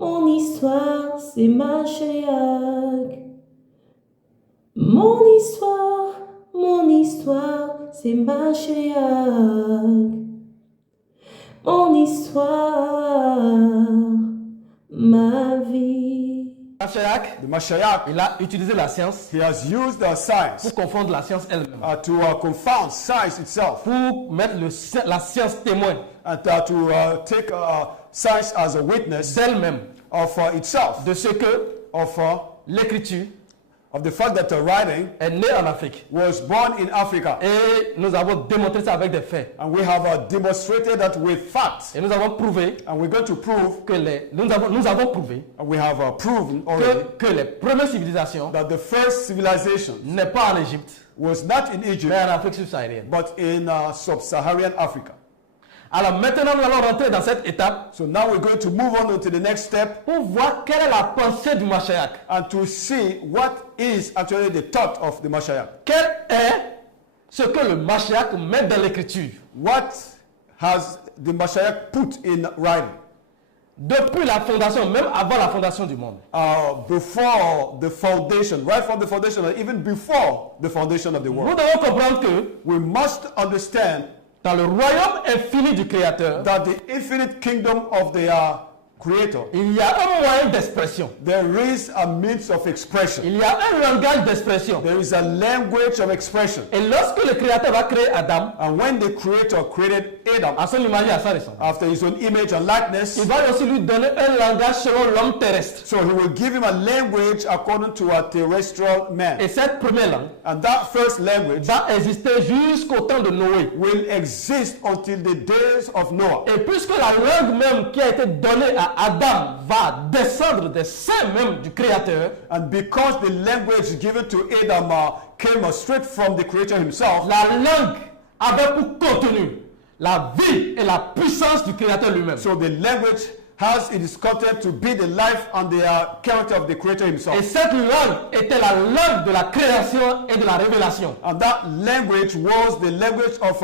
Mon histoire, c'est ma chériaque. Mon histoire, c'est ma chériaque. Mon histoire, ma vie. The Mashiach, il a utilisé la science he has used the science pour confondre la science elle-même, to confound science itself, pour mettre la science témoin and to take science as a witness d'elle-même, of itself, de ce que of l'écriture the fact that the writing est née en Afrique. was born in Africa. Et nous avons démontré ça avec des faits. And we have demonstrated that with facts. Et nous avons prouvé And we're going to prove, que nous avons prouvé and we have proven already, que les premières civilisations that the first civilization n'est pas en Égypte, was not in Egypt, mais en Afrique subsaharienne. but in sub-Saharan Africa. Alors maintenant, nous allons rentrer dans cette étape So now we're going to move on to the next step pour voir quelle est la pensée du Mashiach. and to see what is actually the thought of the Mashiach. Quel est ce que le Mashiach met dans l'écriture? What has the Mashiach put in writing? Depuis la fondation, même avant la fondation du monde. Before the foundation, right from the foundation, or even before the foundation of the Nous world. devons comprendre que We must understand dans le royaume infini du Créateur, that the infinite kingdom of the Creator, il y a un moyen d'expression. there is a means of expression. Il y a un langage d'expression. There is a language of expression. Et lorsque le Créateur va créer Adam, And when the Creator created Adam à son image et à sa ressemblance, after his own image and likeness, il va aussi lui donner un langage selon l'homme terrestre. so he will give him a language according to a terrestrial man. Et cette première langue And that first language va exister jusqu'au temps de Noé. will exist until the days of Noah. Et puisque la langue même qui a été donnée à Adam va descendre des seins même du Créateur, And because the language given to Adam came straight from the Creator himself, la langue avait pour contenu la vie et la puissance du Créateur lui-même. so the language has its content to be the life and the character of the Creator Et himself. cette langue était la langue de la création et de la révélation. And that language was the language of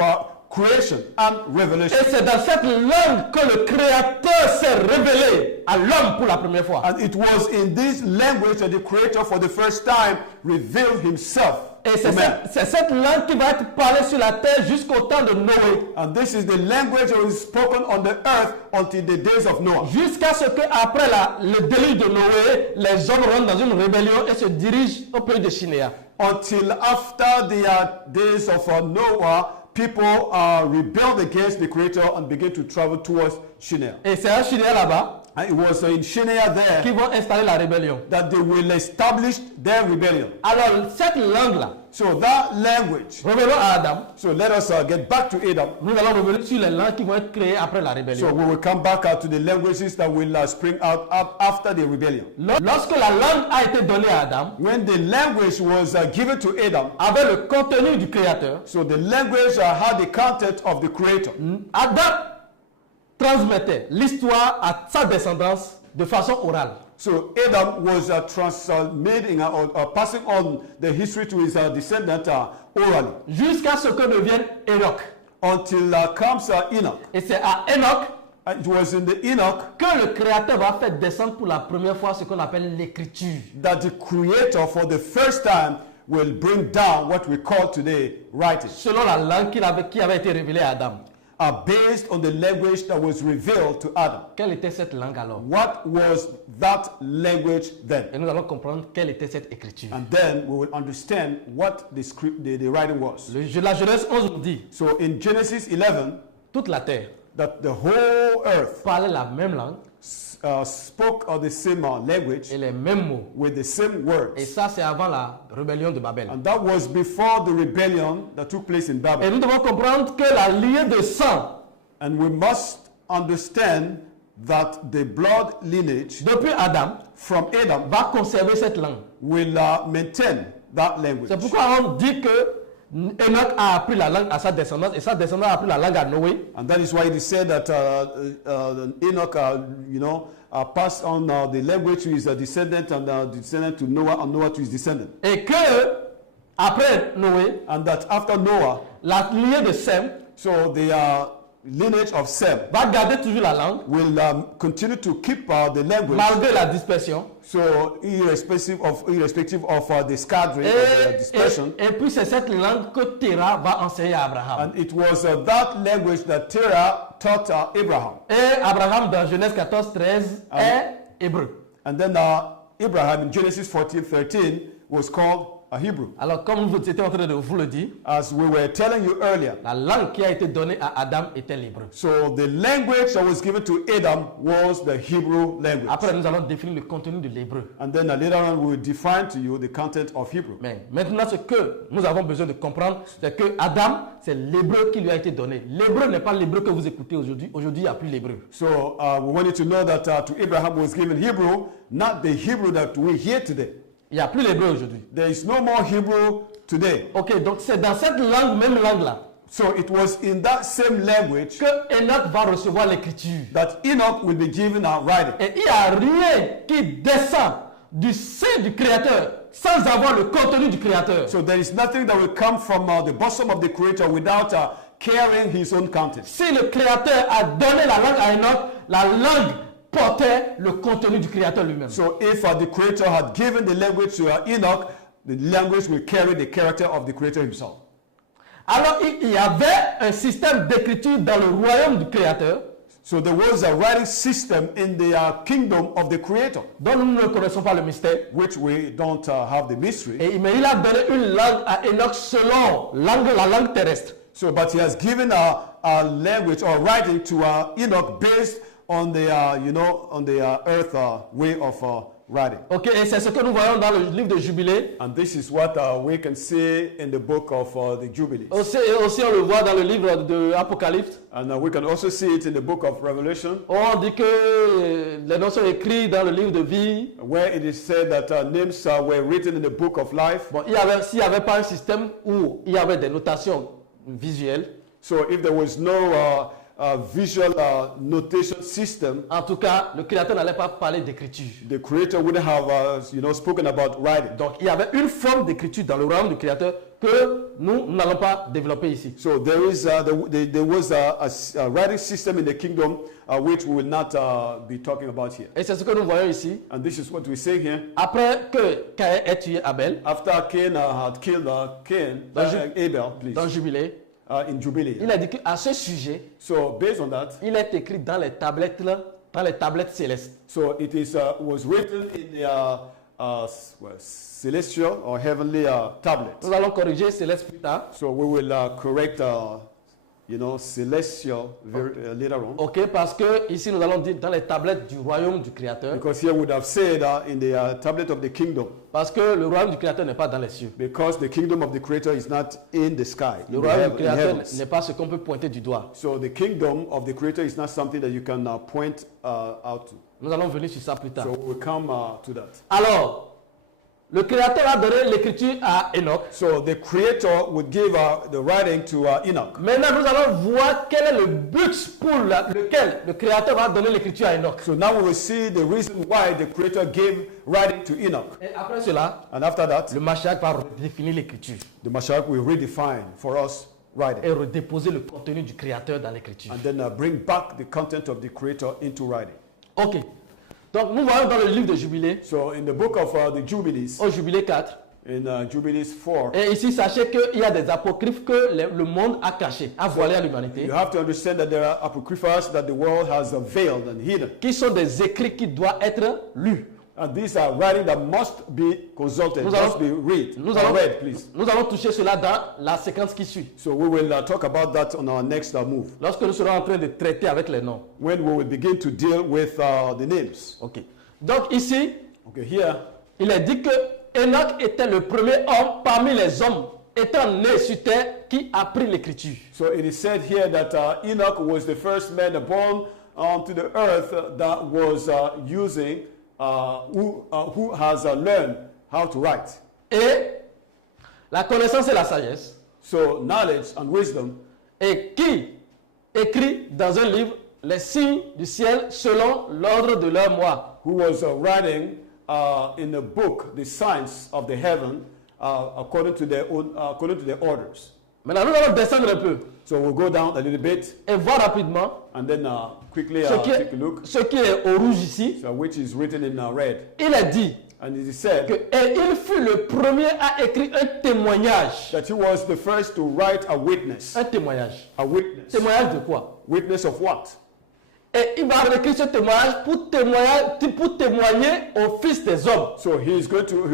creation and revelation. Et c'est dans cette langue que le Créateur s'est révélé à l'homme pour la première fois. And it was in this language that the Creator for the first time revealed himself Et to man. c'est cette langue qui va être parlée sur la terre jusqu'au temps de Noé. And this is the language that was spoken on the earth until the days of Noah. Jusqu'à ce qu'après le déluge de Noé, les hommes rentrent dans une rébellion et se dirigent au pays de Shinéa. Until after the days of Noah, people rebelled against the Creator and began to travel towards Shinar. Et c'est à Shinéa là-bas And it was in Shinar qu'ils there vont installer la rébellion. that they will establish their rebellion. Alors cette langue-là, So that language, revenons à Adam, so let us get back to Adam. nous allons revenir sur les langues qui vont être créées après la So rébellion. we will come back to the languages that will spring out after the rebellion. Lorsque la langue a été donnée à Adam, When the language was given to Adam, avec le contenu du Créateur, so the language had the content of the Creator. Adam transmettait l'histoire à sa descendance de façon orale. So Adam was transmitting or passing on the history to his descendant orally Jusqu'à ce que ne vienne Enoch. until comes Enoch. Et c'est à Enoch And it was in the Enoch que le Créateur va faire descendre pour la première fois ce qu'on appelle l'écriture. that the Creator for the first time will bring down what we call today writing, Selon la langue qui avait été révélée à Adam. based on the language that was revealed to Adam. Quelle était cette langue alors? What was that language then? Et nous allons comprendre quelle était cette écriture. And then we will understand what the script, the writing was. La Genèse 11 nous dit, So in Genesis 11, toute la terre that the whole earth parlait la même langue spoke of the same language et les mêmes mots. with the same Et words. ça, c'est avant la rébellion de Babel. And that was before the rebellion that took place in Et Babel. nous devons comprendre que la lignée de sang, And we must understand that the blood lineage depuis Adam, from Adam va conserver cette langue. will maintain that language. C'est pourquoi on dit que Enoch a appris la langue à sa descendance et sa descendance a appris la langue à Noé. And that is why it is said that Enoch, passed on the language to his descendant, and the descendant to Noah, and Noah to his descendant. Et que après Noé, And that after Noah, la lignée de Sem so the lineage of Sem va garder toujours la langue, will continue to keep the language. malgré la dispersion. So irrespective of the scattering, of the dispersion. Et puis c'est cette langue que Terah va enseigner à Abraham. And it was that language that Terah taught Abraham. Et Abraham dans Genèse 14, 13 est hébreu. And then Abraham in Genesis 14:13 was called a Hebrew. Alors comme vous étiez en train de vous le dire, As we were telling you earlier. la langue qui a été donnée à Adam était l'hébreu. So the language that was given to Adam was the Hebrew language. Après nous allons définir le contenu de l'hébreu. And then later on we will define to you the content of Hebrew. Mais maintenant ce que nous avons besoin de comprendre, c'est que Adam, c'est l'hébreu qui lui a été donné. L'hébreu n'est pas l'hébreu que vous écoutez aujourd'hui. Aujourd'hui, il n'y a plus l'hébreu. So we want you to know that to Abraham was given Hebrew, not the Hebrew that we hear today. Il n'y a plus l'hébreu aujourd'hui. There is no more Hebrew today. Ok, donc c'est dans cette langue, même langue-là, So it was in that same language que Enoch va recevoir l'écriture. that Enoch will be given a writing. Et il n'y a rien qui descend du sein du Créateur sans avoir le contenu du Créateur. So there is nothing that will come from the bosom of the Creator without carrying his own content. Si le Créateur a donné la langue à Enoch, la langue portait le contenu du Créateur lui-même. So if the Creator had given the language to Enoch, the language will carry the character of the Creator himself. Alors il y avait un système d'écriture dans le royaume du Créateur So there was a writing system in the kingdom of the Creator, dont nous ne connaissons pas le mystère. which we don't have the mystery. Mais il a donné une langue à Enoch selon la langue terrestre. So, but he has given a language or writing to Enoch based on the, on the earth way of writing. Ok, et c'est ce que nous voyons dans le livre de Jubilé. And this is what we can see in the book of the Jubilees. Aussi on le voit dans le livre de Apocalypse. And we can also see it in the book of Revelation, On dit que les noms sont écrits dans le livre de vie. where it is said that names were written in the book of life. Bon, s'il n'y avait pas un système où il y avait des notations visuelles, So if there was no visual notation system, en tout cas, le Créateur n'allait pas parler d'écriture. the Creator wouldn't have, spoken about writing. Donc, il y avait une forme d'écriture dans le royaume du Créateur que nous n'allons pas développer ici. So there was a writing system in the kingdom which we will not be talking about here. Et c'est ce que nous voyons ici. And this is what we say here. Après que Caïn ait tué Abel, After Cain had killed Abel, please, dans Jubilé, in Jubilee. il a dit qu'à ce sujet, So based on that, il est écrit dans les tablettes, célestes. so it was written in the celestial or heavenly tablet. Nous allons corriger céleste plus tard. So we will correct, celestial later on. Ok, parce que ici nous allons dire dans les tablettes du royaume du Créateur. Because here we would have said in the tablet of the kingdom. Parce que le royaume du Créateur n'est pas dans les cieux. Because the kingdom of the Creator is not in the sky. Le in royaume du the Créateur heavens. n'est pas ce qu'on peut pointer du doigt. So the kingdom of the Creator is not something that you can point out to. Nous allons venir sur ça plus tard. So we'll come to that. Alors, le Créateur a donné l'écriture à Enoch. So the Creator would give the writing to Enoch. Maintenant, nous allons voir quel est le but pour lequel le Créateur va donner l'écriture à Enoch. So now we will see the reason why the Creator gave writing to Enoch. Et après cela, And after that, le Mashiach va redéfinir l'écriture the Mashiach will redefine for us writing. et redéposer le contenu du Créateur dans l'écriture. And then bring back the content of the Creator into writing. Ok. Donc, nous voyons dans le livre de Jubilé, So in the book of the Jubilees, au Jubilé 4, in Jubilees 4, et ici, sachez qu'il y a des apocryphes que le monde a cachés, a voilé à l'humanité, you have to understand that there are apocryphas that the world has veiled and hidden. qui sont des écrits qui doivent être lus. And these are writing that must be consulted, Nous must allons- be read. Nous allons, Read, please. nous allons toucher cela dans la séquence qui suit, So we will talk about that on our next move, lorsque nous serons en train de traiter avec les noms. when we will begin to deal with the names. Ok. Donc ici, Okay, here, il est dit que Enoch était le premier homme parmi les hommes étant né sur terre qui a pris l'écriture. so it is said here that Enoch was the first man born onto the earth that was using, who has learned how to write. Et la connaissance et la sagesse, So knowledge and wisdom, et qui écrit dans un livre les signes du ciel selon l'ordre de leur mois. who was writing in a book the signs of the heaven according to their orders. Maintenant, nous allons descendre un peu So we'll go down a little bit et voir rapidement and then quickly ce qui, take a look. ce qui est au rouge ici. So which is written in red. Il est dit And it is said que et il fut le premier à écrire un témoignage. that he was the first to write a witness. Un témoignage. A witness. Témoignage de quoi? Witness of what? Et il va écrire ce témoignage pour témoigner au Fils des hommes. So he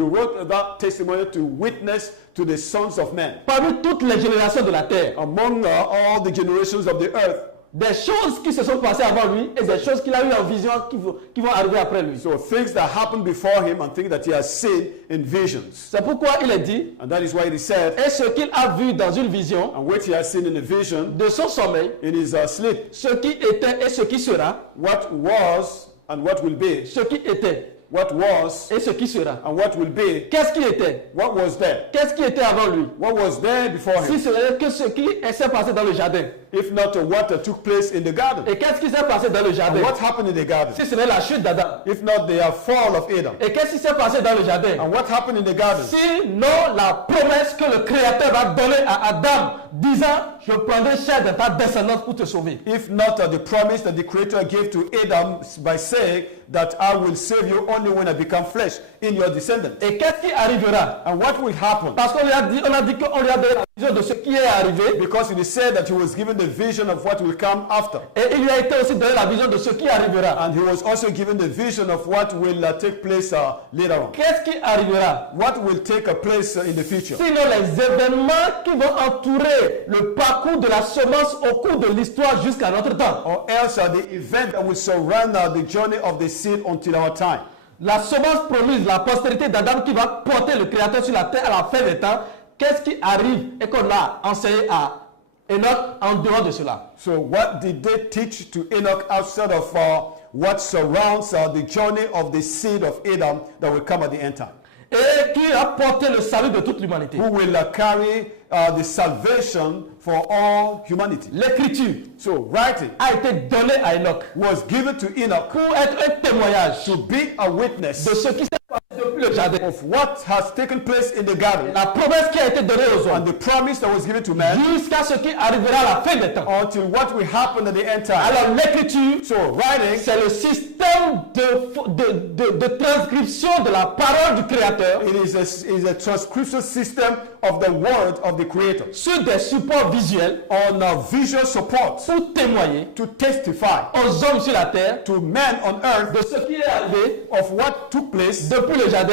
wrote that testimony to witness to the sons of men. Parmi toutes les générations de la terre. Among all the generations of the earth. Des choses qui se sont passées avant lui et des choses qu'il a eues en vision qui vont arriver après lui. So things that happened before him and things that he has seen in visions. C'est pourquoi il est dit, And that is why it is said, et ce qu'il a vu dans une vision, and what he has seen in a vision, de son sommeil, in his sleep, ce qui était et ce qui sera, what was and what will be, ce qui était what was et ce qui sera. and what will be, Qu'est-ce qui était? what was there, Qu'est-ce qui était avant lui? what was there before Si him, ce n'est que ce qui s'est passé dans le jardin. if not what took place in the garden. Et qu'est-ce qui s'est passé dans le jardin? And what happened in the garden? Si ce n'est la chute d'Adam. If not the fall of Adam. Et qu'est-ce qui s'est passé dans le jardin? And what happened in the garden? Sinon la promesse que le Créateur va donner à Adam, disant, je prendrai chair de ta descendance pour te sauver. If not the promise that the Creator gave to Adam by saying that I will save you only when I become flesh in your descendants. Et qu'est-ce qui arrivera? And what will happen? Parce qu'on lui a dit qu'on lui a donné la vision de ce qui est arrivé. Because it is said that he was given the vision of what will come after. Et il lui a été aussi donné la vision de ce qui arrivera. And he was also given the vision of what will take place later on. Qu'est-ce qui arrivera? What will take place in the future? Sinon les événements qui vont entourer le parcours de la semence au cours de l'histoire jusqu'à notre temps. Or else the event that will surround the journey of the seed until our time. La semence promise, la postérité d'Adam qui va porter le Créateur sur la terre à la fin des temps. Qu'est-ce qui arrive et qu'on a enseigné à Enoch en dehors de cela? So what did they teach to Enoch outside of what surrounds the journey of the seed of Adam that will come at the end time? Et qui a porté le salut de toute l'humanité. Who will carry the salvation for all humanity. L'écriture So writing a été donnée à Enoch was given to Enoch pour être un témoignage to be a witness de ce qui s'est passé depuis le jardin. of what has taken place in the garden La promesse qui a été donnée aux and hommes the promise that was given to man jusqu'à ce qui arrivera à la fin des temps. until what will happen at the end time. Alors l'écriture, So writing c'est le système de transcription de la parole du Créateur is a transcription system of the word of the Creator sur des supports visuels on visual support pour témoigner to testify aux hommes sur la terre to men on earth de ce qui est arrivé of what took place depuis le jardin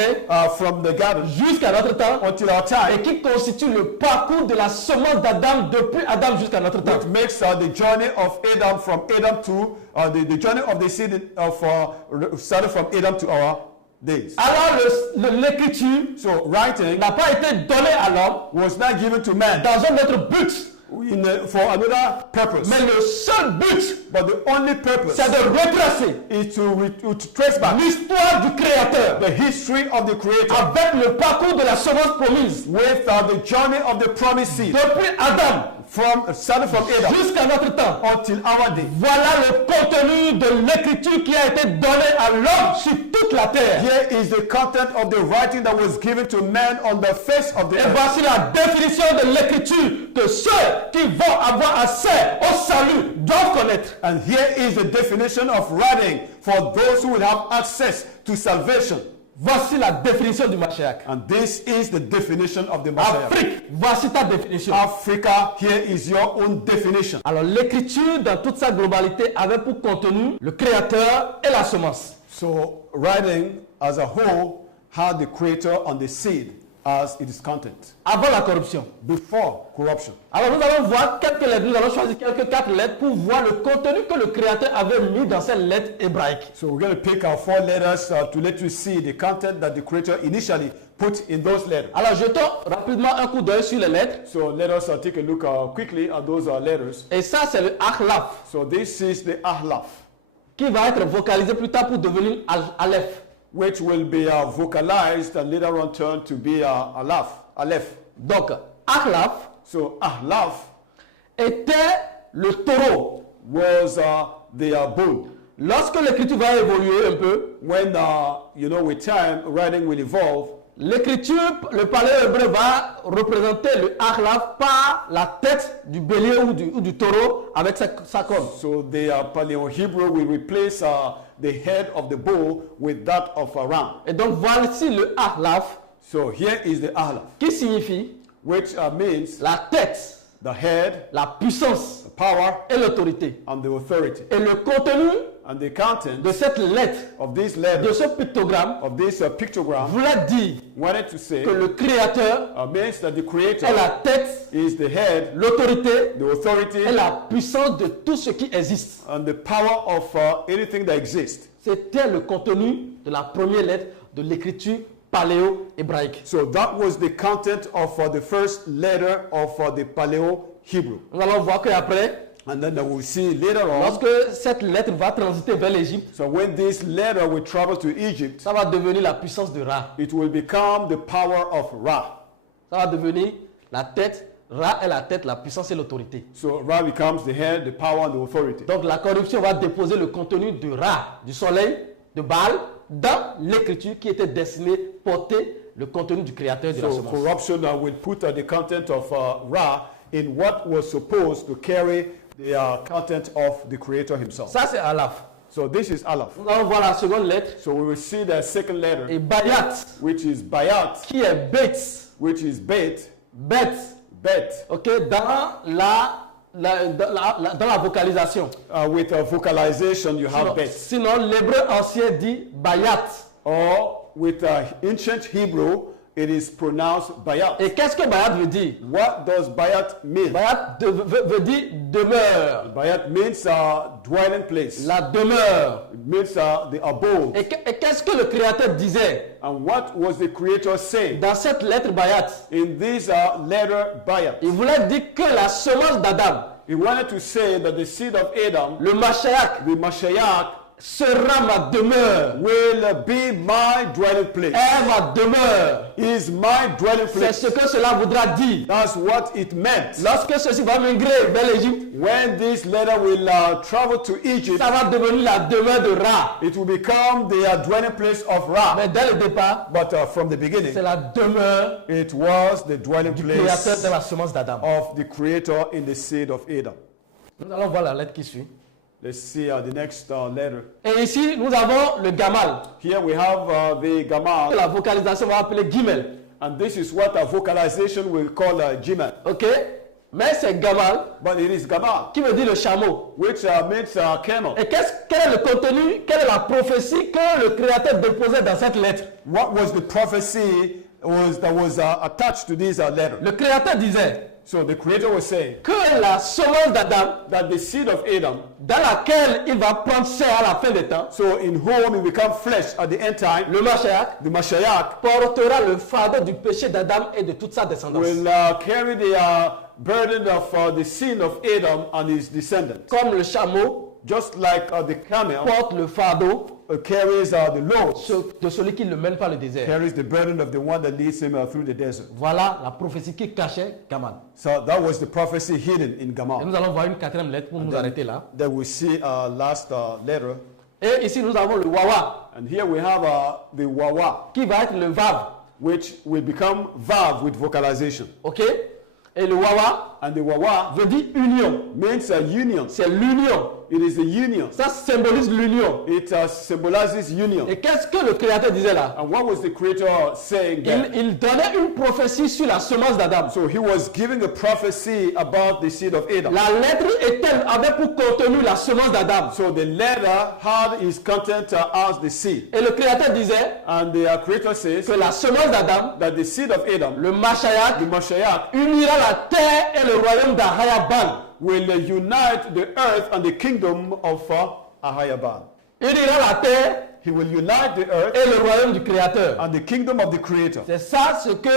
from the garden jusqu'à notre temps until our time, et qui constitue le parcours de la semence d'Adam depuis Adam jusqu'à notre temps. which makes the journey of Adam from Adam to the journey of the seed of started from Adam to our days. Alors l'écriture So writing n'a pas été donnée à l'homme was not given to man dans un autre but, for another purpose, mais le seul but, but the only purpose c'est de retracer is to trace back l'histoire du Créateur the history of the Creator avec le parcours de la semence promise with the journey of the promised seed depuis Adam starting from Adam jusqu'à notre temps. until our day. Voilà le contenu de l'écriture qui a été donné à l'homme sur toute la terre. Here is the content of the writing that was given to man on the face of the Et earth. voici la définition de l'écriture que ceux qui vont avoir accès au salut doivent connaître. And here is the definition of writing for those who will have access to salvation. Voici la définition du Mashiach. And this is the definition of the Messiah. Afrique, voici ta définition. Africa, here is your own definition. Alors l'écriture dans toute sa globalité avait pour contenu le Créateur et la semence. So writing as a whole had the creator and the seed as its content. Avant la corruption. Before corruption. Alors nous allons voir quelques lettres, nous allons choisir quelques 4 lettres pour voir le contenu que le Créateur avait mis dans ces lettres hébraïques. So we're going to pick our 4 letters to let you see the content that the creator initially put in those letters. Alors jetons rapidement un coup d'œil sur les lettres. So let us take a look quickly at those letters. Et ça c'est le Achlaf So this is the Ahlaf, qui va être vocalisé plus tard pour devenir Aleph. which will be vocalized and later on turned to be Aleph. Donc Achlaf So Ahlaf était le taureau. was the bull. Lorsque l'écriture va évoluer un peu, When with time writing will evolve, l'écriture, le paléo-hébreu va représenter le Ahlaf par la tête du bélier ou du taureau avec sa corne. So the Paleo-Hebrew will replace the head of the bull with that of a ram. Et donc voici le Ahlaf So here is the Ahlaf, qui signifie which means la tête, the head, la puissance the power, et l'autorité. and the authority. Et le contenu And the content de cette lettre, of this de letter, ce pictogramme, of this pictogram, voulait dire wanted to say que le Créateur means that the Creator est la tête, is the head, l'autorité the authority, et la puissance de tout ce qui existe. and the power of anything that exists. C'était le contenu de la première lettre de l'écriture paléo-hébraïque. So that was the content of the first letter of the Paleo-Hebrew. Nous allons voir qu'après, And then we'll see later on, lorsque cette lettre va transiter vers l'Égypte, so when this letter will travel to Egypt, ça va devenir la puissance de Ra. it will become the power of Ra. Ça va devenir la tête. Ra est la tête, la puissance et l'autorité. So Ra becomes the head, the power, and the authority. Donc la corruption va déposer le contenu de Ra, du soleil, de Baal, dans l'écriture qui était destinée porter le contenu du créateur de la So semence. corruption will put the content of Ra in what was supposed to carry the content of the Creator himself. Ça c'est Aleph. So this is Aleph. Nous allons voir la seconde lettre. So we will see the second letter, Et Bayat, which is Bayat, qui est bête. which is Bet, Bête. Bet, Ok, dans la vocalisation. with a vocalization you have Sinon, Bet. sinon, l'hébreu ancien dit Bayat. Or with ancient Hebrew, it is pronounced Bayat. Et qu'est-ce que Bayat veut dire? What does Bayat mean? Bayat veut dire demeure. Bayat means dwelling place. La demeure. It means the abode. Et qu'est-ce que le Créateur disait And what was the Creator saying? dans cette lettre Bayat? In this letter Bayat, Il voulait dire que la semence d'Adam, he wanted to say that the seed of Adam, le Mashiach, the Mashiach, sera ma demeure. will be my dwelling place. Est ma demeure. Is my dwelling C'est place. ce que cela voudra dire. That's what it meant. Lorsque ceci va migrer vers l'Égypte, When this letter will travel to Egypt, ça va devenir la demeure de Ra. it will become the dwelling place of Ra. Mais dès le départ, But from the beginning, c'est la demeure it was the dwelling du Créateur place de la semence d'Adam. of the Creator in the seed of Adam. Nous allons voir la lettre qui suit. Let's see the next letter. Et ici, nous avons le Gamal. Here we have the Gamal, La vocalisation va appeler Gimel. and this is what a vocalization will call Jimal. Ok? Mais c'est Gamal But it is Gamal, qui veut dire le chameau. which means camel. Et quel est le contenu, quelle est la prophétie que le Créateur déposait dans cette lettre? What was the prophecy that was attached to this letter? Le Créateur disait So the Creator was saying que la semence d'Adam, that the seed of Adam, dans laquelle il va prendre chair à la fin des temps, so in whom it become flesh at the end time, le Mashiach, the Mashiach portera le fardeau du péché d'Adam et de toute sa descendance. will carry the burden of the sin of Adam and his descendants. Comme le chameau Just like the camel porte le fardeau carries the load, de celui qui le mène par le désert. carries the burden of the one that leads him through the desert. Voilà la prophétie qui cachait Gamal. So that was the prophecy hidden in Et Gamal. nous allons voir une quatrième lettre pour nous arrêter là. Then we see last letter. Et ici nous avons le Wawa And here we have the Wawa, qui va être le Vav. which will become Vav with vocalization. Ok? Et le Wawa And the Wawa veut dire union. means a union. C'est l'union. It is a union. Ça symbolise l'union. It symbolizes union. Et qu'est-ce que le Créateur disait là? And what was the Creator saying there? Il donnait une prophétie sur la semence d'Adam. So he was giving a prophecy about the seed of Adam. La lettre avait pour contenu la semence d'Adam. So the letter had its content as the seed. Et le Créateur disait And the Creator says que la semence d'Adam, that the seed of Adam, le Mashiach, the Mashiach, unira la terre et le royaume d'Ahayaban. will unite the earth and the kingdom of Ahayaban. Unira la terre He will unite the earth et le royaume du Créateur. and the kingdom of the Creator. C'est ça ce que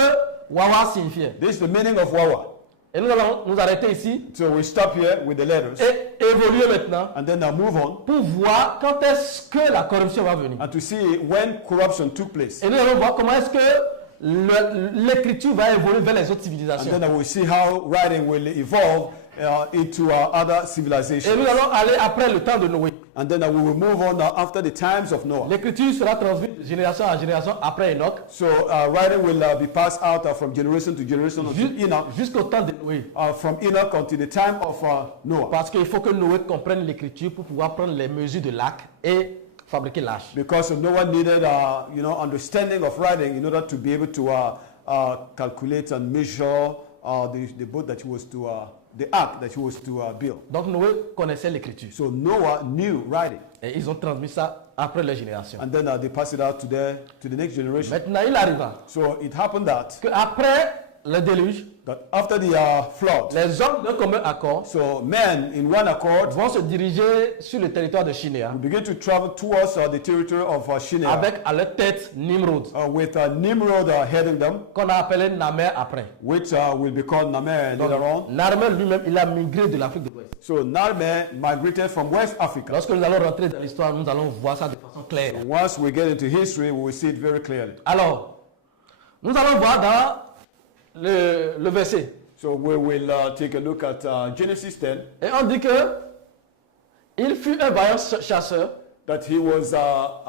Wawa signifiait. This is the meaning of Wawa. Et nous allons nous arrêter ici So we stop here with the letters et évoluer maintenant and then move on pour voir quand est-ce que la corruption va venir. and to see when corruption took place. Et nous allons voir comment est-ce que l'écriture va évoluer vers les autres And civilisations. then we'll see how writing will evolve into other Et civilizations. nous allons aller après le temps de Noé. And then we will move on after the times of Noah. L'écriture sera transmise de génération en génération après Enoch. So writing will be passed out from generation to generation until Enoch. Jusqu'au temps de Noé. From Enoch until the time of Noah. Parce qu'il faut que Noé comprenne l'écriture pour pouvoir prendre les mesures de l'arc et fabriquer l'arche. Because Noah needed, understanding of writing in order to be able to calculate and measure the boat that he was to, the ark that he was to build. Donc Noé connaissait l'écriture. So Noah knew writing. Et ils ont transmis ça après leur génération. And then they passed it out to the next generation. Maintenant, il arriva So it happened that après le déluge, after the flood, les hommes d'un commun accord so men in one accord vont se diriger sur le territoire de Shinéa begin to travel towards the territory of Shinéa, avec à leur tête Nimrod, with Nimrod heading them, qu'on a appelé Namer après. which will be called Namer later on. Namer lui-même, il a migré de l'Afrique de l'Ouest. So Namer migrated from West Africa. Lorsque nous allons rentrer dans l'histoire, nous allons voir ça de façon claire. Once we get into history, we will see it very clearly. Alors, nous allons voir dans le verset. So we will take a look at Genesis 10. Et on dit que il fut un vaillant chasseur. That he was a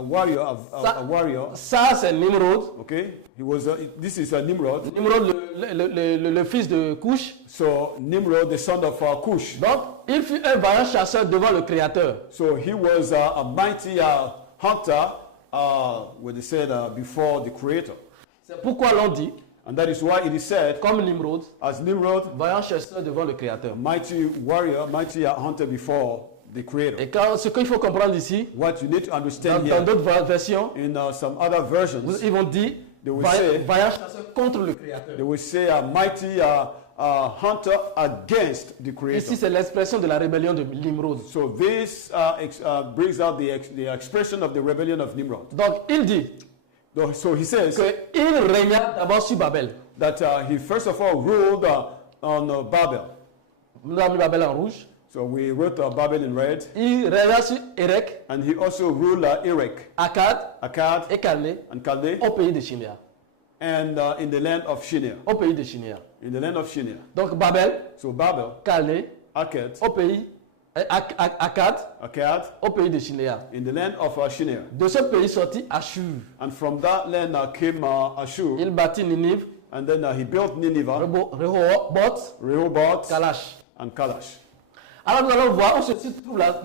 warrior. A warrior. Ça, c'est Nimrod. Okay, he was. This is Nimrod. Nimrod, le fils de Cush. So Nimrod, the son of Cush. Donc, il fut un vaillant chasseur devant le Créateur. So he was a mighty hunter, what they said before the Creator. C'est pourquoi l'on dit, and that is why it is said, comme Nimrod, as Nimrod, vaillant chasseur devant le Créateur. Mighty warrior, mighty hunter before the Creator. Et ce qu'il faut comprendre ici, what you need to understand dans d'autres versions, in some other versions, ils vont dire vaillant chasseur contre le Créateur. They will say a mighty hunter against the Creator. Ici, c'est l'expression de la rébellion de Nimrod. So this brings out the expression of the rebellion of Nimrod. Donc, il dit, so he says qu'il régna d'abord sur Babel. That he first of all ruled on Babel. Nous avons mis Babel en rouge. So we wrote Babel in red. Il régna sur Erech. And he also ruled Erech, Akkad et Calné au pays de Shinéa. And in the land of Shinéa. Au pays de Shinéa. In the land of Shinéa. Donc Babel, so Babel, Calné, Akkad, au pays Akkad, au pays de Shinéa. In the land of Shinéa. De ce pays sortit Ashur. And from that land came Ashur. Il bâtit Ninive. And then he built Nineveh, Rehoboth, Kalash. And Kalash. Alors nous allons voir où se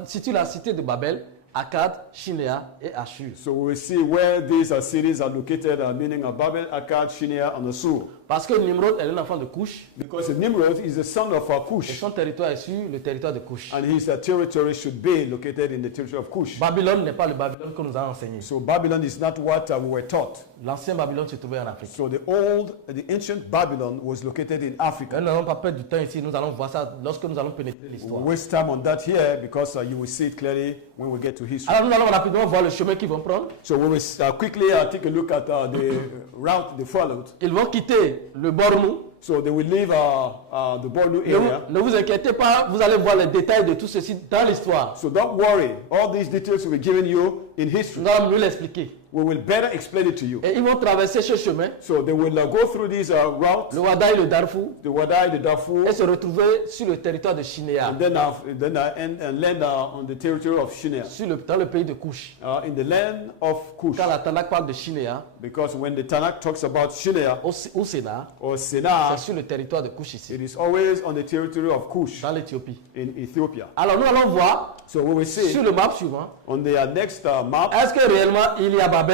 situe la cité de Babel, Akkad, Shinéa et Ashur. So we will see where these cities are located, meaning Babel, Akkad, Shinéa, and Ashur. Parce que Nimrod est un enfant de Cush. Because Nimrod is the son of Cush. Et son territoire est sur le territoire de Cush. And his territory should be located in the territory of Cush. Babylone n'est pas le Babylone que nous avons enseigné. So Babylon is not what we were taught. L'ancien Babylone se trouvait en Afrique. So the ancient Babylon was located in Africa. Nous n'allons pas perdre du temps ici, nous allons voir ça lorsque nous allons pénétrer l'histoire. We'll waste time on that here because you will see it clearly when we get to history. Alors nous allons rapidement voir le chemin qu'ils vont prendre. So we will quickly take a look at the route they followed. Ils vont quitter le Bornou. So they will leave the Bornu area. Ne vous inquiétez pas, vous allez voir les détails de tout ceci dans l'histoire. So don't worry, all these details will be given you in history. Nous allons mieux l'expliquer. We will better explain it to you. Et ils vont traverser ce chemin. So they will go through these routes. Le Wada et le Darfour. The Wada et the Darfour. Et se retrouver sur le territoire de Shinéa. And then land on the territory of Shinéa. Dans le pays de Cush. In the land of Cush. Quand la Tanakh parle de Shinéa. Because when the Tanakh talks about Shinéa. Au Sénat. C'est sur le territoire de Cush ici. It is always on the territory of Cush. Dans l'Éthiopie. In Ethiopia. Alors nous allons voir. So we will see. Sur le map suivant. On the next map. Est-ce que réellement il y a Babel?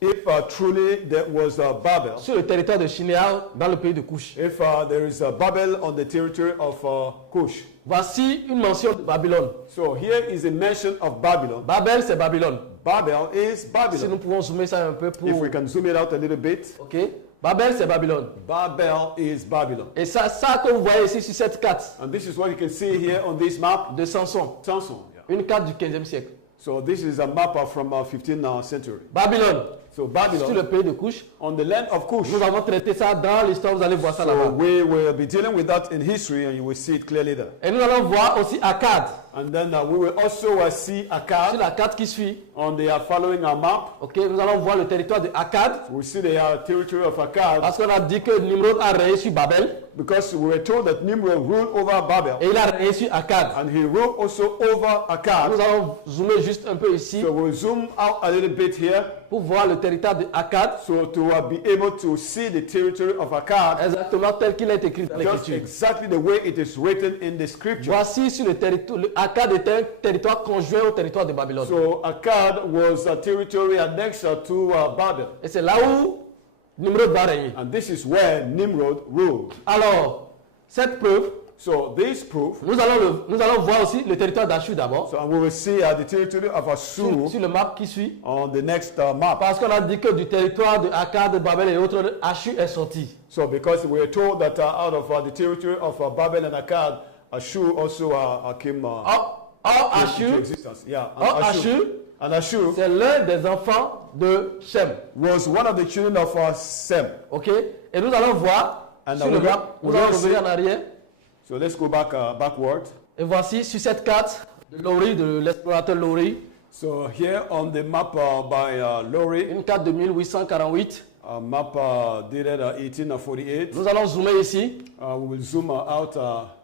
If truly there was Babel. Sur le territoire de Shinéa, dans le pays de Cush. If there is Babel on the territory of Cush. Voici une mention de Babylone. So here is a mention of Babylon. Babel, c'est Babylone. Babel is Babylon. Si nous pouvons zoomer ça un peu pour. If we can zoom it out a little bit. Ok. Babel, c'est Babylone. Babel is Babylon. Et ça que vous voyez ici sur cette carte. And this is what you can see here on this map. De Samson. Samson. Yeah. Une carte du 15e siècle. So this is a map from 15th century. Babylone. So Babylon. Sur le pays de Cush. On the land of Cush. Nous avons traité ça dans l'histoire, vous allez voir ça là-bas. So we will be dealing with that in history and you will see it clearly there. Et nous allons voir aussi Akkad. And then we will also see Sur Akkad la carte qui suit, on the following map. ok, nous allons voir le territoire de Akkad. We see the territory of Akkad Parce qu'on a dit que Nimrod a régné sur Babel because we were told that Nimrod ruled over Babel et il a régné sur Akkad. and he ruled also over Nous Akkad. allons zoomer juste un peu ici So we'll zoom out a little bit here pour voir le territoire de Akkad, so to be able to see the territory of Akkad exactement tel qu'il est écrit dans just l'Écriture. exactly the way it is written in the scripture. Voici sur le territoire, Akkad est un territoire conjoint au territoire de Babylone. So Akkad was a territory annexed to Babel, Et c'est là où Nimrod va régner. and this is where Nimrod ruled. Alors, cette preuve, So this proof, nous allons voir aussi le territoire d'Achur d'abord, so we will see the territory of Ashur sur le map qui suit. on the next map. Parce qu'on a dit que du territoire de Akkad, de Babel et autres, Achur est sorti. So because we are told that out of the territory of Babel and Akkad, Ashur also came Or into Achur, existence. Yeah, or Achur, and Ashur c'est l'un des enfants de Shem. was one of the children of Sem. Ok? Et nous allons voir And sur le we map, will nous allons see- revenir en arrière. So let's go back backward. Et voici sur cette carte de Laurie, de l'explorateur Laurie, So here on the map by Laurie, une carte de 1848. a map dated 1848. Nous allons zoomer ici We will zoom out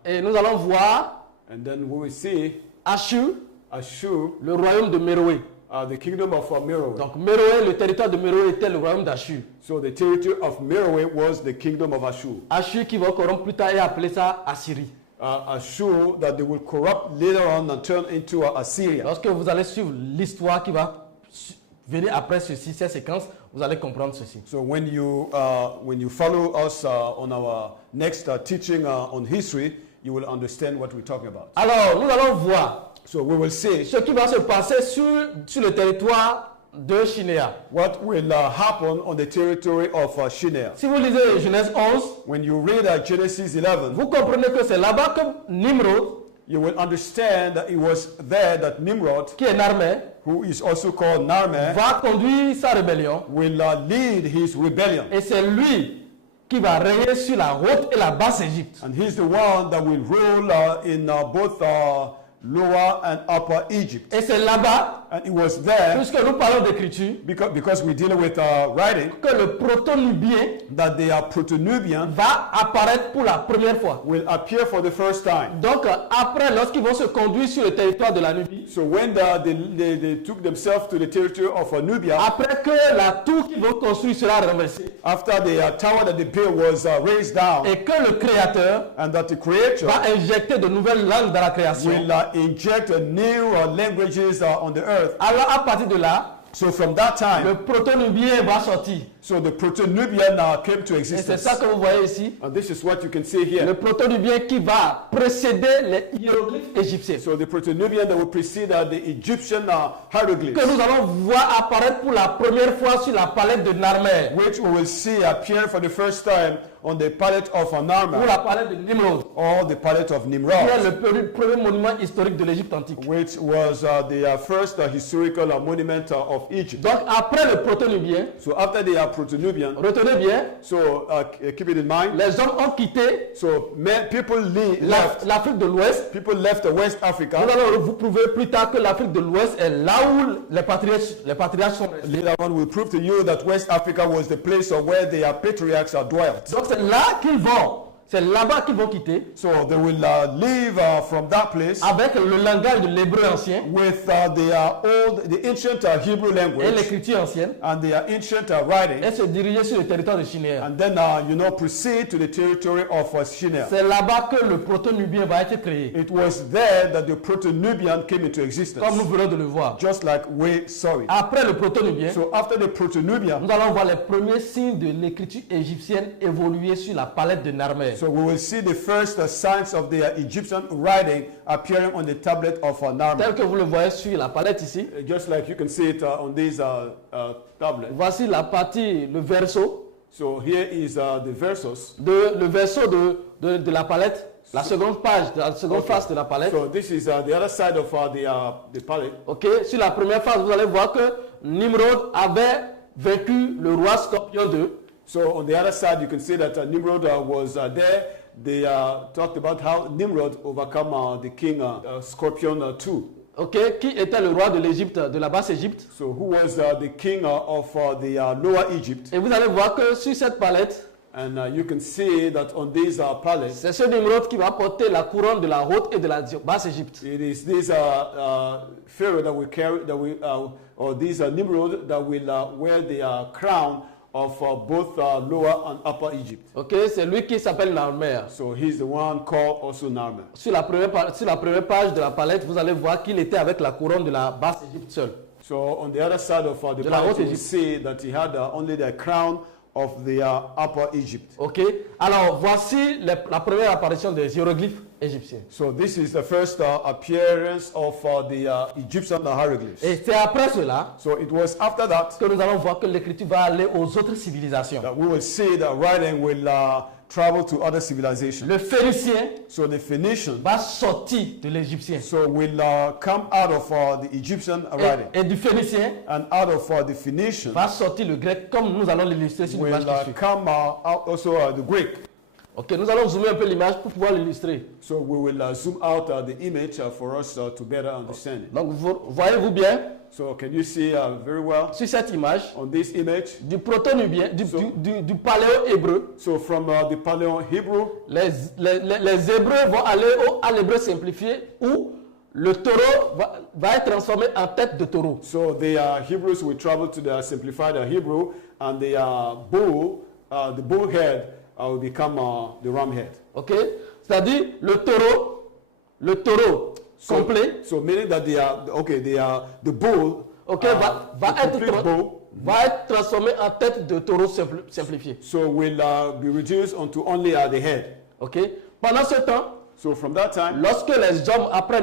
et nous allons voir and then we will see Achur, Ashur, le royaume de Méroé. the kingdom of Meroe. Donc Méroé, le territoire de Méroé était le royaume d'Achur. So the territory of Meroe was the kingdom of Ashur. Achur qui va corrompre plus tard et appeler ça Assyrie. Ashur that they will corrupt later on and turn into Assyria. Lorsque vous allez suivre l'histoire qui va venir après ceci, ces séquences, vous allez comprendre ceci. So when you follow us on our next teaching on history, you will understand what we're talking about. Alors, nous allons voir So we will see ce qui va se passer sur le territoire de Shinéa. what will happen on the territory of Shinar. Si vous lisez Genèse 11, When you read Genesis 11, vous comprenez que c'est là-bas que Nimrod, you will understand that it was there that Nimrod, qui est Narmé, who is also called Narmer, va conduire sa rébellion. will lead his rebellion. Et c'est lui qui va régner sur la haute et la basse Égypte. And he's the one that will rule in both Lower and Upper Egypt. Et c'est là-bas, And it was there, puisque nous parlons d'écriture, because we're dealing with writing, que le proto-nubien that the Proto-Nubian va apparaître pour la première fois. will appear for the first time. Donc après, lorsqu'ils vont se conduire sur le territoire de la Nubie, So when they took themselves to the territory of Nubia, après que la tour qu'ils vont construire sera renversée, after the tower that they built was raised down, et que le Créateur and that the Creator va injecter de nouvelles langues dans la création, will inject new languages on the earth. alors à partir de là, So from that time, le proto-nubien va sortir. so the Proto-Nubian came to Et c'est existence. ça que vous voyez ici. And this is what you can see Le here. proto-nubien qui va précéder les hiéroglyphes égyptiens. So the Proto-Nubian that will precede the Egyptian hieroglyphs, Que nous allons voir apparaître pour la première fois sur la palette de Narmer. which we will see appear for the first time on the palette of Ou Narmer la palette de Nimrod. or the palette of Qui est Nimrod, le premier monument historique de l'Égypte antique. which was the first historical monument of Egypt. Donc après le proto-nubien, So after the Proto-Nubian, retenez bien, so keep it in mind. les hommes ont quitté So people left. l'Afrique de l'Ouest. People left West Africa. Nous allons vous prouver plus tard que l'Afrique de l'Ouest est là où les patriarches sont restés. Later on, we'll prove to you that West Africa was the place where the patriarchs are dwelt. Donc c'est là qu'ils vont. C'est là-bas qu'ils vont quitter So they will leave from that place avec le langage de l'hébreu ancien with the ancient Hebrew et language l'écriture ancienne and the ancient writing, et se diriger sur le territoire de Shinéa. and then proceed to the territory of Shinar. C'est là-bas que le proto-nubien va être créé, It was there that the Proto-Nubian came into existence, comme nous venons de le voir. just like we saw it. Après le proto-nubien, So after the Proto-Nubian, nous allons voir les premiers signes de l'écriture égyptienne évoluer sur la palette de Narmer. so we will see the first signs of the Egyptian writing appearing on the tablet of Narmer. Tel que vous le voyez sur la palette ici. Just like you can see it on these tablets. Voici la partie, le verso, So here is the verses. le verso de la palette, la seconde page, la seconde face de la palette. So this is the other side of the palette. Ok, sur la première phase, vous allez voir que Nimrod avait vaincu le roi Scorpion 2. So on the other side, you can see that Nimrod was there they talked about how Nimrod overcome the king Scorpion 2. Ok, qui était le roi de l'Égypte, de la basse Égypte. So who was the king of the Lower Egypt? Et vous allez voir que sur cette palette, And you can see that on this palette, c'est ce Nimrod qui va porter la couronne de la haute et de la basse Égypte. it is this pharaoh that will carry, or this Nimrod that will wear the crown of both Lower and Upper Egypt. Ok, c'est lui qui s'appelle Nº4. So he's the one called also Nº4. Sur la première page de la palette, vous allez voir qu'il était avec la couronne de la basse Égypte seule. So on the other side of the De la palette, haute you will see that he had only the crown of the Upper Egypt. Ok, alors voici la première apparition des hiéroglyphes égyptiens. So this is the first appearance of the Egyptian hieroglyphs. Et c'est après cela So it was after that que nous allons voir que l'écriture va aller aux autres civilisations. that we will see that writing will travel to other civilizations. Le Phénicien So the Phoenician va sortir de l'Égyptien. so will come out of the Egyptian writing, Et du Phénicien and out of the Phoenician va sortir le grec, comme nous allons l'illustrer sur will l'image qui suit. come out also the Greek. Ok, nous allons zoomer un peu l'image pour pouvoir l'illustrer. So we will zoom out the image for us to better understand it. Donc, voyez-vous bien So can you see very well sur cette image on this image? du proto-nubien, du paléo-hébreu. So from the Paleo-Hebrew, Les Hébreux vont aller à l'hébreu simplifié où le taureau va être transformé en tête de taureau. so the Hebrews will travel to the simplified Hebrew, and the bull head will become the ram head. Ok, c'est-à-dire le taureau complet. So meaning that the bull, Ok, va the complete bull, va être transformé en tête de taureau simplifié. so will be reduced onto only the head. Ok, pendant ce temps, So from that time, lorsque les hommes après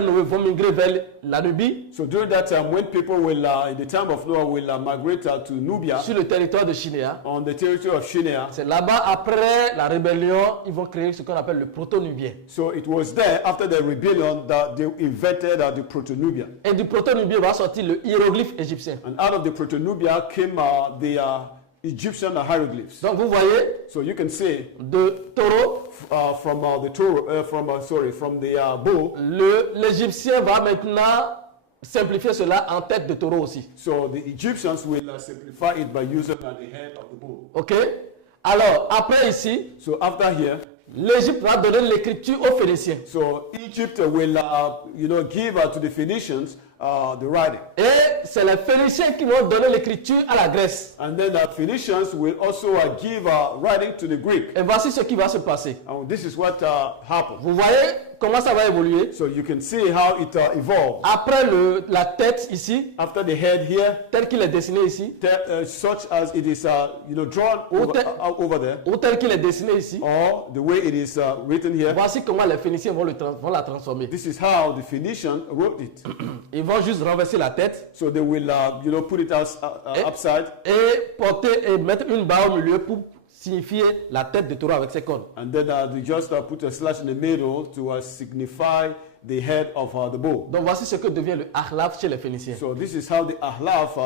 Noé vont migrer vers la Nubie, so during that time, when people will, in the time of Noah, will migrate to Nubia, sur le territoire de Shinéa, on the territory of Shinar. c'est là-bas après la rébellion, ils vont créer ce qu'on appelle le proto-nubien. So it was there after the rebellion that they invented the Proto-Nubia. Et du proto-nubien va sortir le hiéroglyphe égyptien. And out of the Proto-Nubia came the Egyptian hieroglyphs. Donc vous voyez, So you can see de taureau, from the bull. l'Égyptien va maintenant simplifier cela en tête de taureau aussi. So the Egyptians will simplify it by using the head of the bull. Ok? Alors, après ici, So after here, l'Égypte va donner l'écriture aux Phéniciens. so Egypt will give to the Phoenicians the writing. Et c'est les Phéniciens qui vont donner l'écriture à la Grèce. And then the Phoenicians will also give writing to the Greek. Et voici ce qui va se passer. And this is what happened. Vous voyez comment ça va évoluer? So you can see how it evolved. Après la tête ici, After the head here, tel qu'il est dessiné ici, such as it is drawn over there, ou tel qu'il est dessiné ici, or the way it is written here. voici comment les Phéniciens vont la transformer. This is how the Phoenicians wrote it. Ils vont juste renverser la tête So they will put it upside, et porter et mettre une barre au milieu pour signifier la tête de taureau avec ses cornes. and then they just put a slash in the middle to signify the head of the bull. Donc voici ce que devient le Ahlaf chez les Phéniciens. So this is how the ahlaf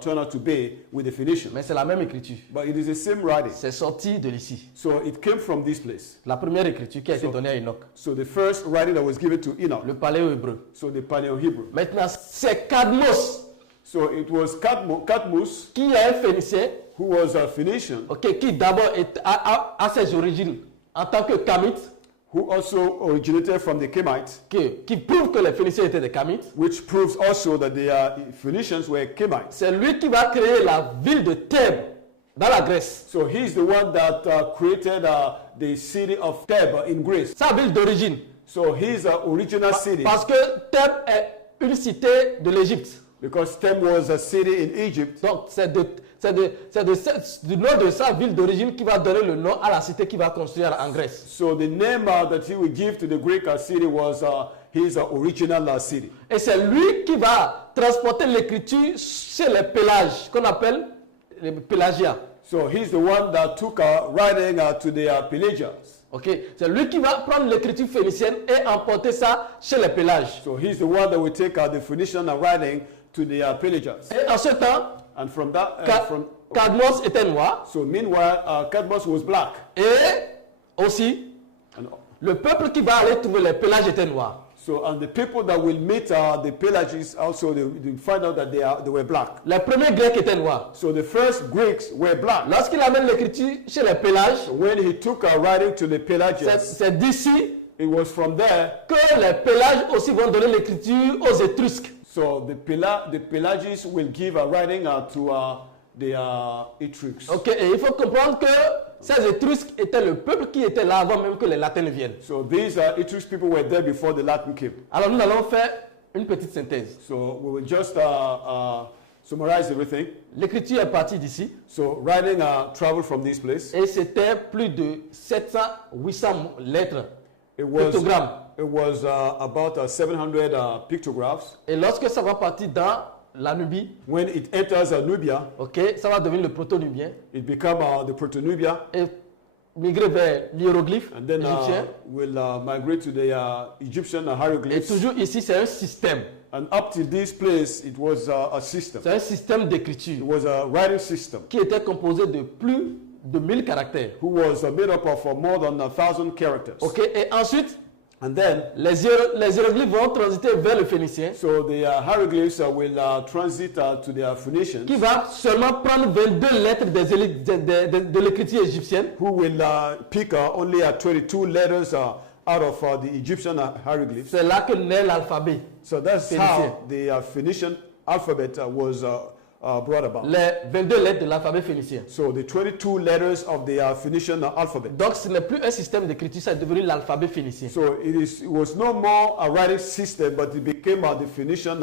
turn out to be with the Phoenicians. Mais c'est la même écriture. But it is the same writing. C'est sorti de l'ici. So it came from this place. La première écriture qui a été donnée à Enoch, So the first writing that was given to Enoch. le paléo-hébreu. So the Paleo-Hebrew. Maintenant, c'est Cadmos So it was Cadmus, qui est un Phénicien, who was a Phoenician, ok, qui d'abord a ses origines en tant que Kamite, who also originated from the Kemites, qui prouve que les Phéniciens étaient des Kamites. which proves also that the Phoenicians were Kemites. C'est lui qui va créer la ville de Thèbes dans la Grèce. So he's the one that created the city of Thebes in Greece. Sa ville d'origine. So he's the original city, Parce que Thèbes est une cité de l'Égypte. because Thebes was a city in Egypt. Donc c'est du nom de sa ville d'origine qui va donner le nom à la cité qu'il va construire en Grèce. So the name that he would give to the Greek city was his original city. Et c'est lui qui va transporter l'écriture chez les Pélages, qu'on appelle les Pélagiens. So he's the one that took writing to the Pelagians. Ok, c'est lui qui va prendre l'écriture phénicienne et emporter ça chez les Pélages. So he's the one that will take the Phoenician writing to the Pelagians. Et en ce temps, And from that, Cadmos était noir so meanwhile, Cadmus was black. et Aussi, And le peuple qui va aller trouver les pélages était noir. so, and the people that will meet the Pelagians also, they find out that they were black. Les premiers Grecs étaient noirs. So the first Greeks were black. Lorsqu'il amène l'écriture chez les pélages, When he took writing to the Pelagians, c'est d'ici it was from there. que les pélages aussi vont donner l'écriture aux Étrusques. So the Pelagians will give a writing to the Etruscs. Ok, et il faut comprendre que ces Étrusques étaient le peuple qui était là avant même que les Latins ne viennent. So these Etrusc people were there before the Latin came. Alors nous allons faire une petite synthèse. So we will just summarize everything. L'écriture est partie d'ici So writing traveled from this place. et c'était plus de 700-800 lettres, It was pictogrammes. about 700 pictographs. Et lorsque ça va partir dans la Nubie, When it enters Nubia, ok, ça va devenir le proto-nubien it becomes the Proto-Nubia, et migrer vers l'hiéroglyphe and then égyptien. will migrate to the Egyptian Et hieroglyphs. toujours ici, c'est un système. And up to this place, it was a system. C'est un système It d'écriture was a writing system qui était composé de plus de 1000 caractères. who was made up of more than 1,000 characters. Ok, et ensuite, And then, les hiéroglyphes vont transiter vers le phénicien so the hieroglyphs will transit to the Phoenicians, qui va seulement prendre 22 lettres de l'écriture égyptienne who will pick only 22 letters out of the Egyptian hieroglyphs. C'est là que naît l'alphabet. So that's Phoenician. how the Phoenician alphabet was brought about. Les 22 lettres de l'alphabet phénicien. So the 22 letters of the Phoenician alphabet. Donc ce n'est plus un système d'écriture, ça est devenu l'alphabet phénicien. So it was no more a writing system, but it became the Phoenician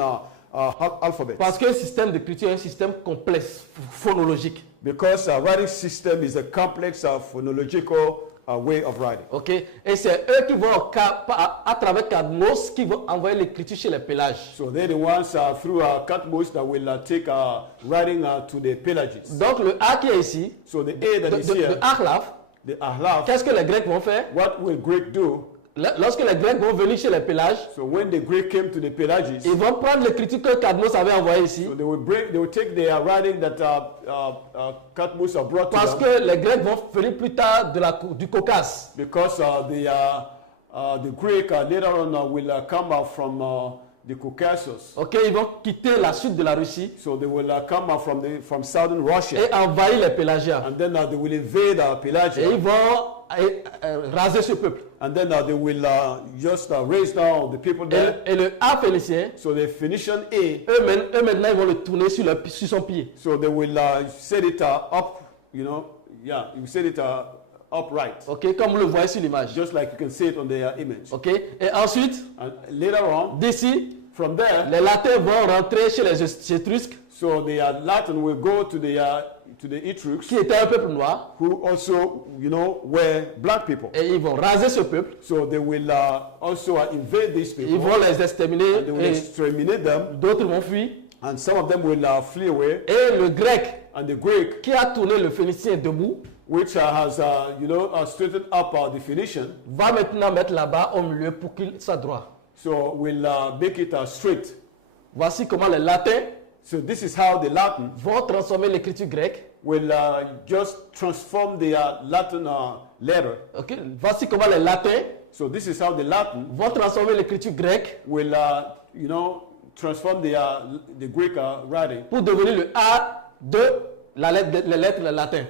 alphabet. Parce qu'un système d'écriture est un système complexe, phonologique. Because a writing system is a complex phonological way of writing. Ok, et c'est eux qui vont, à travers Cadmos, qui vont envoyer l'écriture chez les pélages. So they're the ones through Catmos that will take writing to the Pelagians. Donc le A qui est ici, So the A that is de here, Ahlaf, the Ahlaf, qu'est-ce que les Grecs vont faire? what will Greek do? Lorsque les Grecs vont venir chez les pélages, So when the Greek came to the Pelagians, ils vont prendre l'écriture que Cadmos avait envoyée ici. so they will take the writing that Catmos brought to Parce them, que les Grecs vont venir plus tard du Caucase. because the Greek later on will come out from the Caucasus. Ok, ils vont quitter la suite de la Russie So they will come out from southern Russia, et envahir les pélagiens. and then they will invade Et Pelagia, ils vont raser ce peuple. and then they will just raise down the people there. Et le A phénicien, So the Phoenician A, eux maintenant, ils vont le tourner sur son pied. so they will set it up, you set it upright, Ok, comme vous le voyez sur l'image. just like you can see it on the image. Ok, et ensuite, And later on, d'ici, from there, les Latins vont rentrer chez les Étrusques, so the Latin will go to the Etruscs, qui étaient un peuple noir, who also, were black people. et ils vont raser ce peuple. So they will also invade these Ils people. vont les exterminer They will et exterminate them, d'autres vont fuir. and some of them will flee away. Et le grec And the Greek, qui a tourné le phénicien debout which has straightened up the Phoenician, va maintenant mettre là-bas au milieu pour qu'il soit droit. so will make it straight. Voici comment les Latins So this is how the Latin vont transformer l'écriture grecque. will just transform the Latin letter. Ok, voici comment les Latins So this is how the Latin vont transformer l'écriture grecque will, transform the Greek writing pour devenir le A de les lettres latines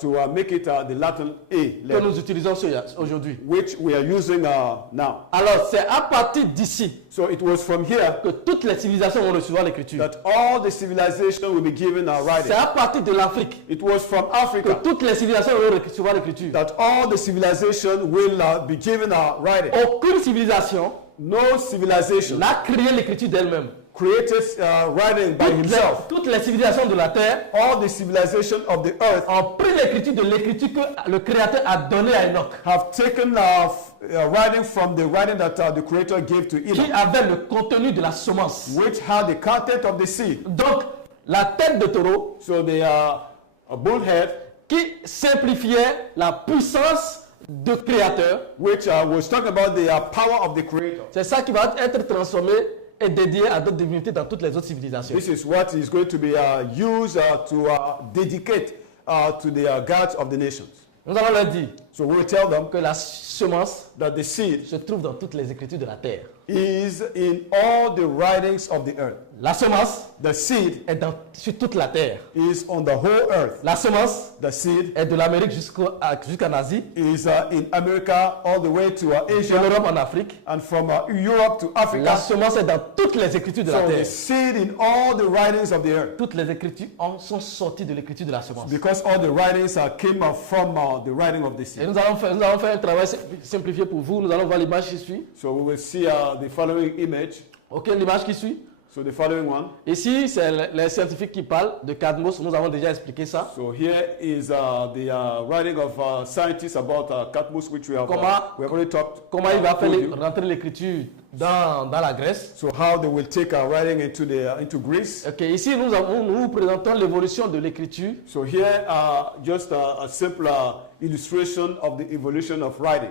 to make it the Latin A que letter, nous utilisons aujourd'hui. which we are using now. Alors, c'est à partir d'ici So it was from here que toutes les civilisations vont recevoir l'écriture. that all the civilization will be given writing. C'est à partir de l'Afrique It was from que Africa toutes les civilisations vont recevoir l'écriture. that all the civilization will be given writing. Aucune civilisation No civilization n'a créé l'écriture d'elle-même. created writing by himself. Toutes les civilisations de la terre All the civilization of the earth ont pris l'écriture de l'écriture que le Créateur a donnée à Enoch, have taken writing from the writing that the Creator gave to qui Enoch, avait le contenu de la semence. which had the content of the seed. Donc, la tête de taureau So the bullhead, qui simplifiait la puissance du Créateur, which was talking about the power of the Creator. c'est ça qui va être transformé et dédié à d'autres divinités dans toutes les autres civilisations. This is what is going to be used to dedicate to the gods of the nations. Nous allons leur dire, So we will tell them que la semence that the seed se trouve dans toutes les écritures de la terre. is in all the writings of the earth. La semence The seed est sur toute la terre. is on the whole earth. La semence The seed est de l'Amérique jusqu'en Asie, is in America all the way to de Asia l'Europe en Afrique. and from Europe to La Africa. semence est dans toutes les écritures de la So the terre. seed in all the writings of the earth. Toutes les écritures sont sorties de l'écriture de la semence. Because all the writings came from the writing of the Et seed. nous allons faire un travail simplifié pour vous. Nous allons voir l'image qui suit. So we will see the following image. Ok, l'image qui suit. So the following one. Ici, c'est les scientifiques qui parlent de Cadmos. Nous avons déjà expliqué ça. So here is the writing of scientists about Cadmus, which we have already talked. Comment il va faire told you. rentrer l'écriture dans la Grèce. So how they will take writing into Greece. Ok, ici nous présentons l'évolution de l'écriture. So here just a simple illustration of the evolution of writing.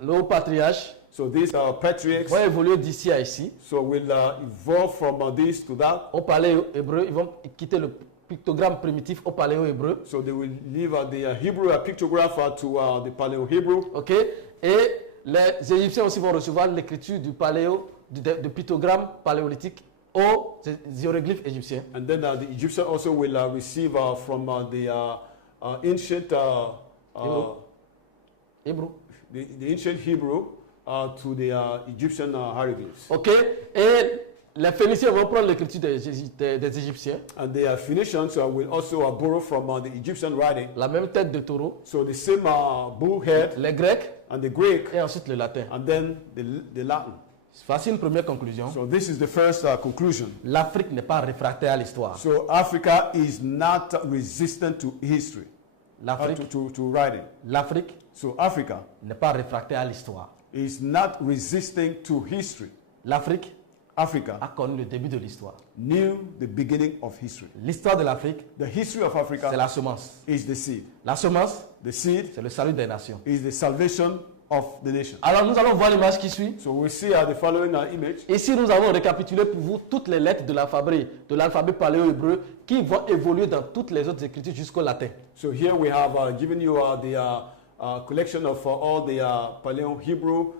Nos patriarches So these are patriarchs. vont évoluer d'ici à ici. So we'll evolve from this to that. Au paléo-hébreu, ils vont quitter le pictogramme primitif au paléo-hébreu. So they will leave the Hebrew pictograph to the Paleo-Hebrew. Ok, et les Égyptiens aussi vont recevoir l'écriture du pictogramme paléolithique aux hiéroglyphes égyptiens. And then the Egyptian also will receive from the ancient Hébreu. the ancient Hebrew to the Egyptian hieroglyphs. Ok, et les Phéniciens vont prendre l'écriture des Égyptiens, And the Phoenicians will also borrow from the Egyptian writing. la même tête de taureau, So the same bull head les Grecs and the Greek et ensuite le latin. and then the Latin. Voici une première conclusion. So this is the first conclusion. L'Afrique n'est pas réfractaire à l'histoire. So Africa is not resistant to history, L'Afrique to writing. So Africa n'est pas réfractaire à l'histoire. is not resisting to history. L'Afrique Africa a connu le début de l'histoire. knew the beginning of history. L'histoire de l'Afrique, The history of c'est Africa la semence. is the seed. La semence, The seed c'est le salut des nations. is the salvation of the nation. Alors nous allons voir l'image qui suit. So we see the following image. Ici, nous avons récapitulé pour vous toutes les lettres de l'alphabet paléo-hébreu qui vont évoluer dans toutes les autres écritures jusqu'au latin. So here we have given you the collection of all the Paleo-Hebrew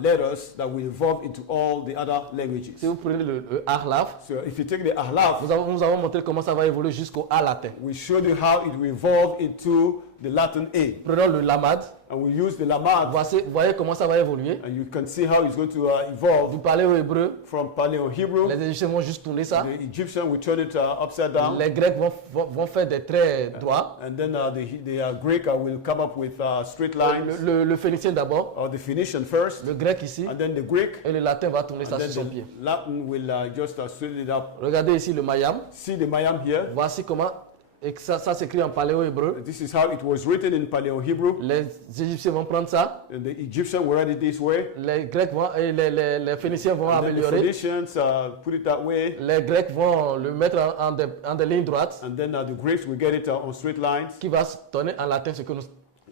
letters that will evolve into all the other languages. Si vous prenez le Ahlaf, So if you take the Ahlaf, nous avons montré comment ça va évoluer jusqu'au A latin. we showed you how it will evolve into the Latin A. Prenons le Lamad, And we use the Lamad, voyez comment ça va évoluer. and you can see how it's going to evolve Du paléo-hébreu, from Paleo-Hebrew. les Égyptiens vont juste tourner ça. The Egyptian will turn it upside down. Les Grecs vont faire des traits droits. And then the Greek will come up with straight lines. Le Phénicien d'abord, Or the Phoenician first, le Grec ici, and then the Greek, et le Latin va tourner ça and sur then son the pied. Latin will just straighten it up. Regardez ici le Mayam. See the Mayam here. Voici comment et ça s'écrit en paléo-hébreu. This is how it was written in Paleo-Hebrew. Les Égyptiens vont prendre ça. And the Egyptian will write it this way. Les Grecs vont, et les Phéniciens vont And then the améliorer. Phoenicians put it that way. Les Grecs vont le mettre en des lignes droites, And then the Greeks will get it on straight lines, qui va se donner en latin ce que nous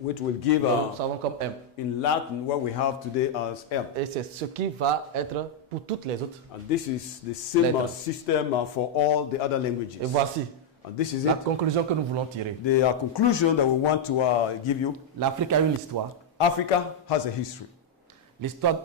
which will give savons comme M. in Latin what we have today as M. Et c'est ce qui va être pour toutes les autres. And this is the same Letter. system for all the other languages. Et voici And this is la it. conclusion que nous voulons tirer. The conclusion that we want to give you. L'Afrique a une histoire. Africa has a history.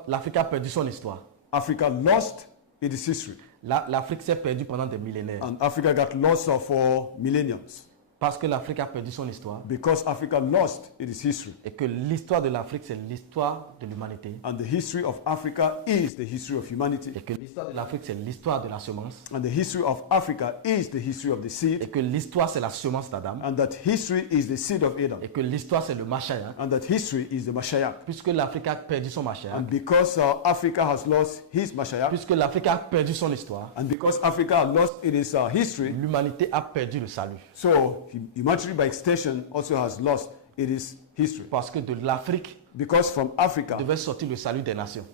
L'Afrique a perdu son histoire. Africa lost its history. L'Afrique s'est perdue pendant des millénaires. And Africa got lost for millenniums. Parce que l'Afrique a perdu son histoire. Because Africa lost its history. Et que l'histoire de l'Afrique, c'est l'histoire de l'humanité. And the history of Africa is the history of humanity. Et que l'histoire de l'Afrique, c'est l'histoire de la semence. And the history of Africa is the history of the Et seed. que l'histoire, c'est la semence d'Adam. And that history is the seed of Adam. Et que l'histoire, c'est le Mashiach. And that history is the Mashiach. Puisque l'Afrique a perdu son And Mashiach. because Africa has lost his Mashiach. Puisque l'Afrique a perdu son histoire. And because Africa has lost its history. L'humanité a perdu le salut. So humanity by extension also has lost its history. Parce que de l'Afrique Because from Africa devait sortir le salut des nations.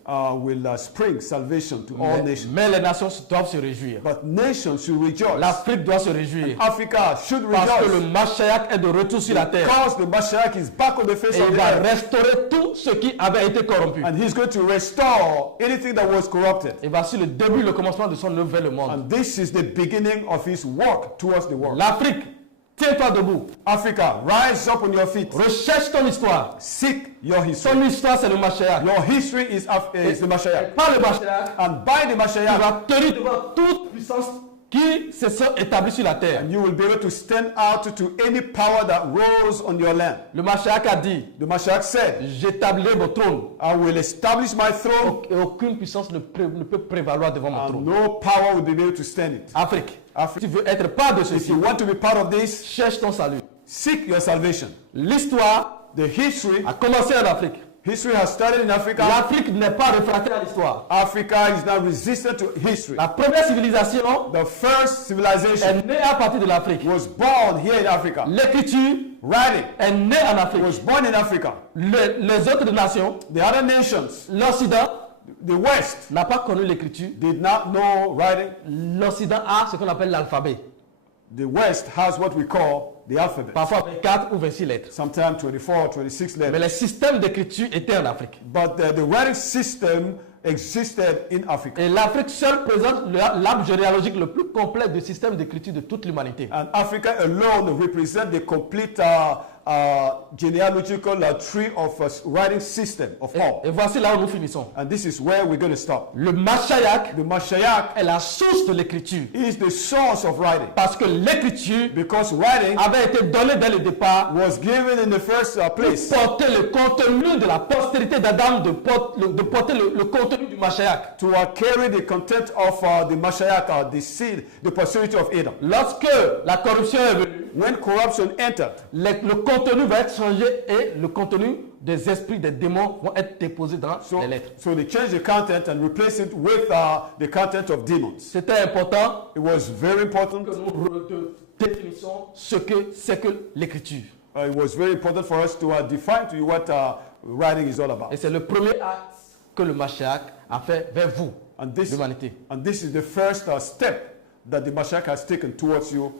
will spring salvation to all nations. Mais les nations doivent se réjouir. But nations should rejoice. L'Afrique doit se réjouir. Africa should Parce que le rejoice. Mashiach est de retour sur la terre. Because the Mashiach is back on the face Et of il the va earth. restaurer tout ce qui avait été corrompu. And he's going to restore anything that was corrupted. Et voici le début, le commencement de son œuvre vers le monde. And this is the beginning of his work towards the world. L'Afrique tiens-toi debout. Africa, rise up on your feet. Recherche ton histoire. Seek your history. Son histoire, c'est le Mashiach. Your history is the Mashiach. Par le Mashiach, And by the tu Mashiach, vas tenir devant toute puissance qui se sont établies sur la terre. and you will be able to stand out to any power that rose on your land. Le Mashiach a dit, The Mashiach said, j'établirai mon trône. I will establish my throne, Et aucune puissance ne peut prévaloir devant mon and trône. no power will be able to stand it. Afrique, Africa. si tu veux être part de If ceci, you want to be part of this, cherche ton salut. seek your salvation. L'histoire The history a commencé en Afrique. has started in Africa. L'Afrique n'est pas réfractaire à l'histoire. Africa is not resistant to history. La première civilisation The first civilization est née à partir de l'Afrique. was born here in Africa. L'écriture Writing est née en Afrique. was born in Africa. Les autres nations, The other nations, l'Occident the West, n'a pas connu l'écriture. did not know writing. L'Occident a ce qu'on appelle l'alphabet. The West has what we call the alphabet. Parfois 24 ou 26 lettres. Sometimes 24, 26 Mais letters. les systèmes d'écriture étaient en Afrique. But the writing system existed in Africa. Et l'Afrique seule présente l'arbre généalogique le plus complet du système d'écriture de toute l'humanité. And Africa alone represents the complete genealogical tree of writing system of all. Et voici là où nous finissons. And this is where we're going to stop. Le Mashiach The Mashiach est la source de l'écriture. is the source of writing. Parce que l'écriture Because writing avait été donnée dès le départ was given in the first place pour porter le contenu de la postérité d'Adam, de porter le contenu du Mashiach. to carry the content of the Mashiach, the seed, the posterity of Adam. Lorsque la corruption est venue, When corruption entered, le contenu va être changé et le contenu des esprits, des démons vont être déposés dans les lettres. so they changed the content and replaced it with the content of demons. C'était important It was very important. que nous définissons ce que c'est que l'écriture. It was very important for us to define to you what writing is all about. Et c'est le premier acte que le Mashiach a fait vers vous, And this l'humanité. is the first step that the Mashiach has taken towards you,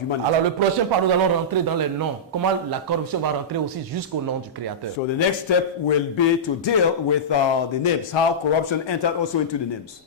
humanity. Alors le prochain part, nous allons rentrer dans les noms. Comment la corruption va rentrer aussi jusqu'au nom du Créateur. So the next step will be to deal with the names, how corruption entered also into the names.